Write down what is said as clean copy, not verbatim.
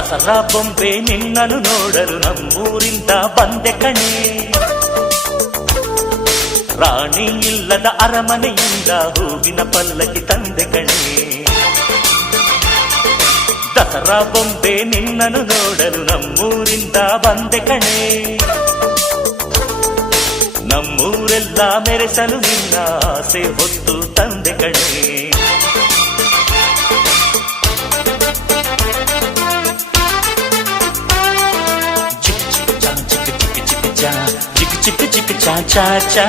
ದಸರಾ ಬೊಂಬೆ ನಿನ್ನನ್ನು ನೋಡಲು ನಮ್ಮೂರಿಂದ ಬಂದೆ ಕಣೆ. ರಾಣಿ ಇಲ್ಲದ ಅರಮನೆಯಿಂದ ಹೂವಿನ ಪಲ್ಲಕ್ಕಿ ತಂದೆ ಕಣೆ. ದಸರಾ ಬೊಂಬೆ ನಿನ್ನನ್ನು ನೋಡಲು ನಮ್ಮೂರಿಂದ ಬಂದೆ ಕಣೆ. ನಮ್ಮೂರೆಲ್ಲ ಮೆರೆಸಲು ನಿನ್ನ ಆಸೆ ಹೊತ್ತು ತಂದೆ ಕಣೆ. ಚಿಕ್ ಚಿಕ್ ಚಾ ಚಾ ಚಾ